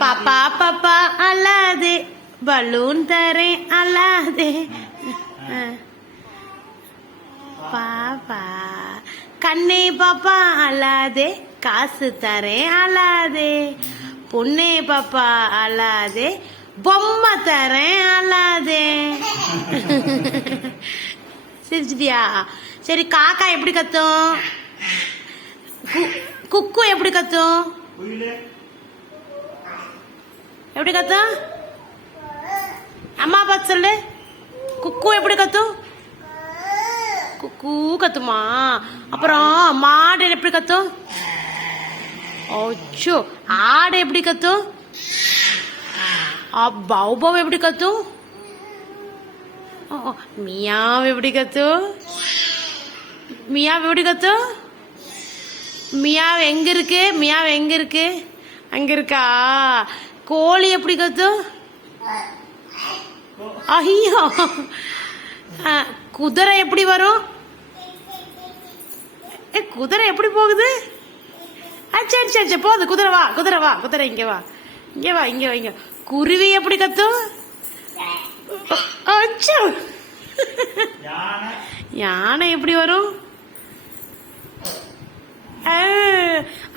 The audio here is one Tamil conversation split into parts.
பாப்பா பாப்பா அல்லாதே பலூன் தரேன் அல்லாதே பாப்பா கண்ணே பாப்பா அல்லாதே காசு தரேன் அல்லாதே பொண்ணே பாப்பா அல்லாதே பொம்மை தரேன் அல்லாதே சிரிச்சிட்டியா? சரி காக்கா எப்படி கத்தும்? குக்கு எப்படி கத்தும்? எப்படி கத்தும்? அம்மா பார்த்து சொல்லு. குக்கு எப்படி கத்தும்? குக்கு கத்துமா? அப்புறம் மாடு எப்படி கத்தும்? ஓச்சோ. ஆடு எப்படி கத்தும்? பௌபவ் எப்படி கத்தும்? மியாவ் எப்படி கத்தும்? மியாவ் எப்படி கத்தும்? மியாவ் எங்க இருக்கு? மியாவ் எங்க இருக்கு? அங்க இருக்கா? கோழி எப்படி கத்தும்? ஐயோ. குதிரை எப்படி வரும்? குதிரை எப்படி போகுது? சரி சரி சரி போகுது. குதிரை வா, குதிரை வா, குதிரை இங்க வா, இங்க வா, இங்க வைங்க. குருவி எப்படி கத்தும்? யானை எப்படி வரும்?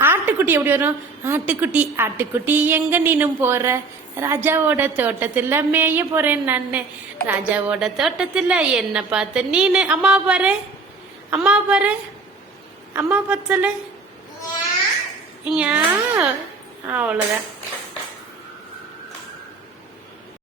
ஆட்டுக்குட்டி எப்படி வரும்? ஆட்டுக்குட்டி ஆட்டுக்குட்டி எங்க நீனும் போற? ராஜாவோட தோட்டத்துல மேய போறேன் நானு. ராஜாவோட தோட்டத்துல என்ன பார்த்த நீனு? அம்மா பாரு, அம்மா பாரு, அம்மா பார்த்து சொல்லு. அவ்வளவுதான்.